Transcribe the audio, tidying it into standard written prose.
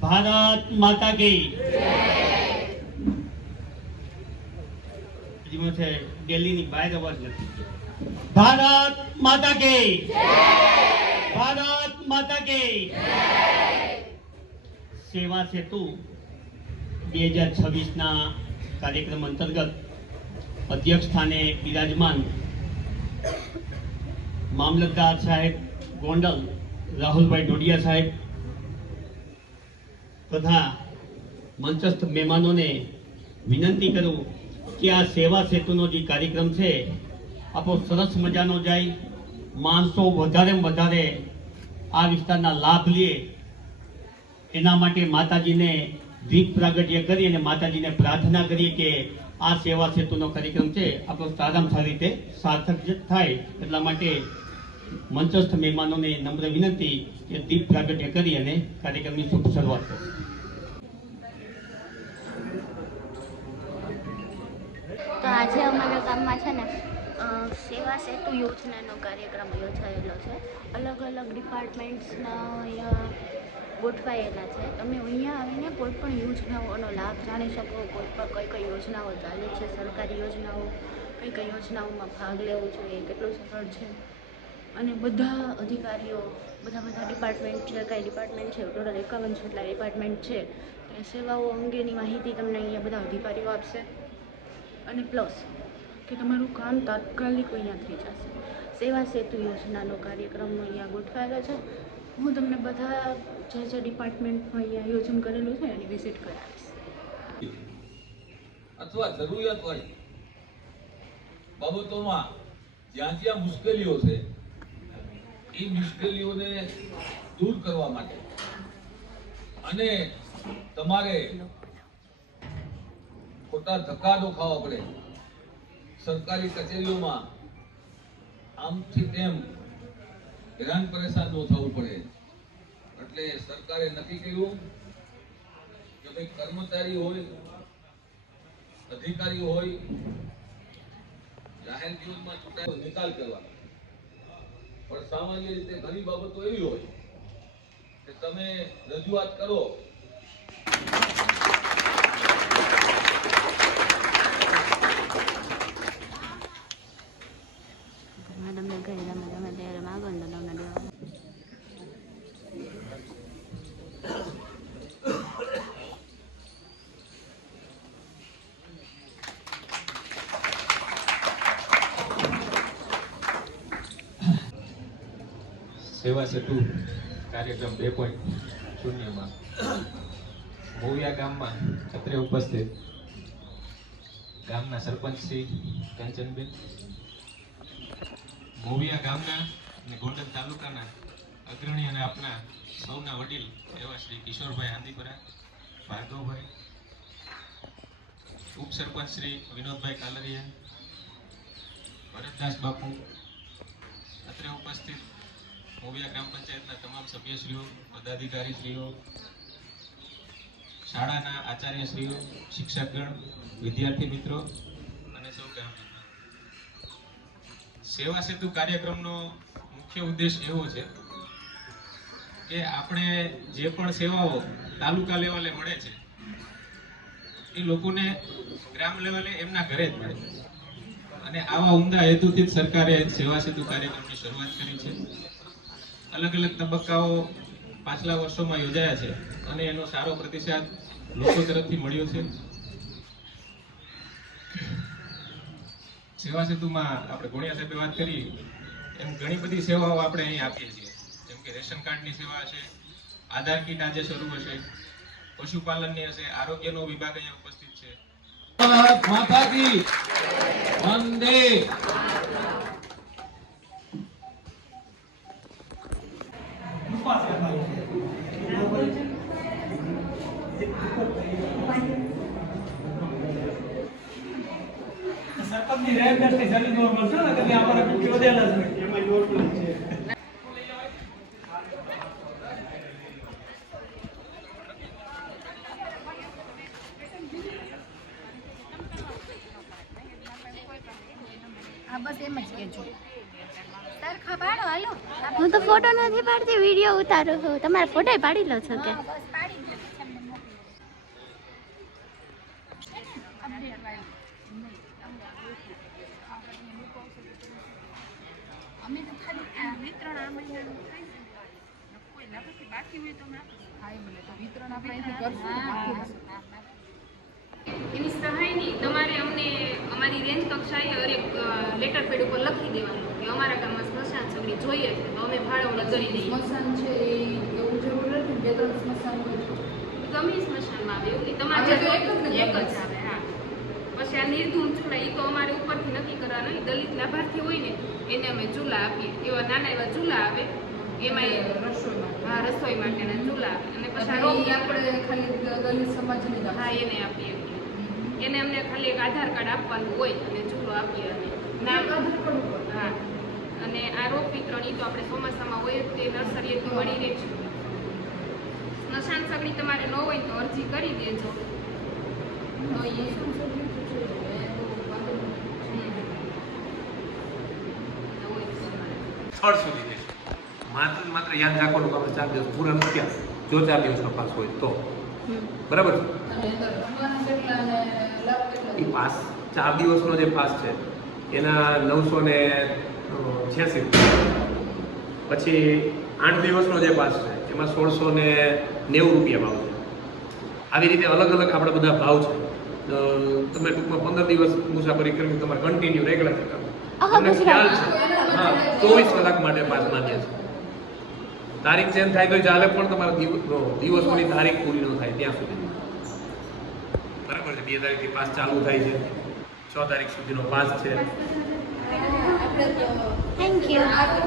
ભારત માતા કી જીવો છે દિલ્હીની બહાર અવાજ નથી. ભારત માતા કી ભારત માતા કી સેવા સેતુ 2026 ના કાર્યક્રમ અંતર્ગત અધ્યક્ષ સ્થાને બિરાજમાન મામલતદાર સાહેબ ગોંડલ રાહુલભાઈ ડોડિયા સાહેબ તથા મંચસ્થ મહેમાનોને વિનંતી કરું કે આ સેવા સેતુનો જે કાર્યક્રમ છે આપણો સરસ મજાનો જાય, માણસો વધારેમાં વધારે આ વિસ્તારના લાભ લે એના માટે માતાજીને દીપ પ્રાગટ્ય કરી અને માતાજીને પ્રાર્થના કરીએ કે આ સેવા સેતુનો કાર્યક્રમ છે આપણો સારામાં સારી રીતે સાર્થક થાય. એટલા માટે મંચસ્થ મહેમાનોને નમ્ર વિનંતી કે દીપ પ્રાગટ્ય કરી અને કાર્યક્રમની શુભ શરૂઆત કરો. તો આજે અમારા ગામમાં છે ને સેવા સેતુ યોજનાનો કાર્યક્રમ યોજાયેલો છે. અલગ અલગ ડિપાર્ટમેન્ટ્સના અહીંયા ગોઠવાયેલા છે. તમે અહીંયા આવીને કોઈ પણ યોજનાઓનો લાભ જાણી શકો. કોઈ પણ કઈ કઈ યોજનાઓ ચાલે છે, સરકારી યોજનાઓ, કઈ કઈ યોજનાઓમાં ભાગ લેવો જોઈએ, કેટલું સરળ છે. અને બધા અધિકારીઓ બધા ડિપાર્ટમેન્ટ છે, કઈ ડિપાર્ટમેન્ટ છે, ટોટલ 51 જેટલા ડિપાર્ટમેન્ટ છે. એ સેવાઓ અંગેની માહિતી તમને અહીંયા બધા અધિકારીઓ આપશે. અને પ્લસ કે તમારું કામ તાત્કાલિક અહીંયા થઈ જશે. સેવા સેતુ યોજનાનો કાર્યક્રમ અહીંયા ગોઠવાયેલો છે. હું તમને બધા જે ડિપાર્ટમેન્ટમાં અહીંયા આયોજન કરેલું છે એની વિઝિટ કરાવીશ. અથવા જરૂરિયાત હોય બાબતોમાં જ્યાં જ્યાં મુશ્કેલીઓ છે એ મુશ્કેલીઓને દૂર કરવા માટે અને તમારે ખોટા ધક્કા ન ખાવા પડે, સરકારી કચેરીઓમાં આમથી તેમ હેરાન પરેશાન ન થવું પડે, એટલે સરકારે નક્કી કર્યું કે ભાઈ કર્મચારી હોય, અધિકારીઓ હોય, જાહેર જીવનમાં ચૂંટાયેલો નિકાલ કરવાનો. પણ સામાન્ય રીતે ઘણી બાબતો એવી હોય કે તમે રજૂઆત કરો સેવા સેતુ કાર્યક્રમ 2.0માં મોવિયા ગામમાં અત્રે ઉપસ્થિત ગામના સરપંચ શ્રી કંચનબેન, મોવિયા ગામના અને ગોંડલ તાલુકાના અગ્રણી અને આપના સૌના વડીલ એવા શ્રી કિશોરભાઈ આંદીપરા, ભાર્ગવભાઈ, ઉપસરપંચ શ્રી વિનોદભાઈ કાલરિયા, ભરતદાસ બાપુ, અત્રે ઉપસ્થિત મોવિયા ગ્રામ પંચાયતના તમામ સભ્યશ્રીઓ, પદાધિકારીશ્રીઓ, શાળાના આચાર્યશ્રીઓ, શિક્ષકગણ, વિદ્યાર્થી મિત્રો અને સૌ ગામજનો. સેવા સેતુ કાર્યક્રમનો મુખ્ય ઉદ્દેશ એવો છે કે આપણે જે પણ સેવાઓ તાલુકા લેવલે મળે છે એ લોકોને ગ્રામ લેવલે એમના ઘરે જ મળે. અને આવા ઉમદા હેતુથી જ સરકારે સેવા સેતુ કાર્યક્રમની શરૂઆત કરી છે. અલગ અલગ તબક્કાઓ પાછલા વર્ષોમાં યોજાયા છે અને એનો સારો પ્રતિસાદ લોકો તરફથી મળ્યો છે. સેવા સેતુમાં આપણે ગોણિયા સાહેબે વાત કરી એમ ઘણી બધી સેવાઓ આપણે અહીં આપીએ છીએ. જેમ કે રેશન કાર્ડની સેવા હશે, આધાર કીટ આજે શરૂ હશે, પશુપાલનની હશે, આરોગ્યનો વિભાગ અહીંયા ઉપસ્થિત છે. ભારત માતા કી વંદે. સરપંચની રેડ કરતી ચાલી નોર્મલ છે ને કે અમારા કુકી વધેલા છે એમાં નોર્મલ છે. આ બસ એમ જ કહેજો. સરખા પાડો હાલો. હું તો ફોટો નથી પાડતી, વિડીયો ઉતારું છું. તમારે ફોટો પાડી લો છો કે? બસ પાડી લો. અમે તો ખાલી આ વિતરણ આ મહિનાનું થાય છે કોઈ ના પછી બાકી હોય તો અમે વિતરણ આપણે અહીંથી કરશું એની સહાયની તમારે અમને અમારી રેન્જ કક્ષાએ એક લેટર પેડ ઉપર લખી દેવાનું કે અમારા ગામમાં સ્મશાન સગડી જોઈએ છે તો અમે ભાડવડે કરી દઈએ. સ્મશાન છે એવું જરૂર નથી 2-3 સ્મશાન હોય ગમે એ સ્મશાનમાં આવે એવું નહીં તમારે તો એક જ એક જ આવે. હા પછી આ નિર્ધૂમ ચૂલા એ તો અમારે ઉપરથી નક્કી કરવાનો એ દલિત લાભાર્થી હોય ને એને અમે ચૂલા આપીએ. એવા નાના એવા ચૂલા આવે એમાં રસોઈમાં હા રસોઈ માટેના ચૂલા આવે અને પછી આ પછી રોગ આપણે ખાલી દલિત સમાજની જ હા એને આપીએ. એને અમને ખાલી એક આધાર કાર્ડ આપવાનું હોય અને ચૂલો આપીએ અને નામ આધાર કાર્ડ ઉપર હા અને આ રોપ વિતરણ ઈ તો આપણે ચોમાસામાં હોય જ તે નર્સરીએથી મળી રહે છે. સ્મશાન સગડી તમારે ન હોય તો અરજી કરી દેજો. તો એ શું છે સ્થળ સુધી જઈશું. માત્ર ને માત્ર યાદ રાખવાનું કે આપણે 4 દિવસ પૂરા નથી થયા. જો 4 દિવસનો પાસ હોય તો બરાબર છે. અને અંદર ભણવાના કેટલા અને લાભ એ કેટલા પાસ 4 દિવસનો જે પાસ છે એના 986 પછી 8 દિવસનો જે પાસ છે એમાં 1690 રૂપિયા ભાવ છે. આવી રીતે અલગ અલગ આપણા બધા ભાવ છે. તમે ટૂંકમાં 15 દિવસ મુસાફરી કરી તમારે કન્ટિન્યુ રેગ્યુલર તમને ખ્યાલ છે. હા 24 કલાક માટે પાસ માન્ય છે. તારીખ ચેન્જ થાય તો ચાલે પણ તમારા દિવસોની તારીખ પૂરી ન થાય ત્યાં સુધી બરાબર છે. 2 તારીખથી પાસ ચાલુ થાય છે. 6 તારીખ સુધીનો પાસ છે. આપણે થેન્ક યુ.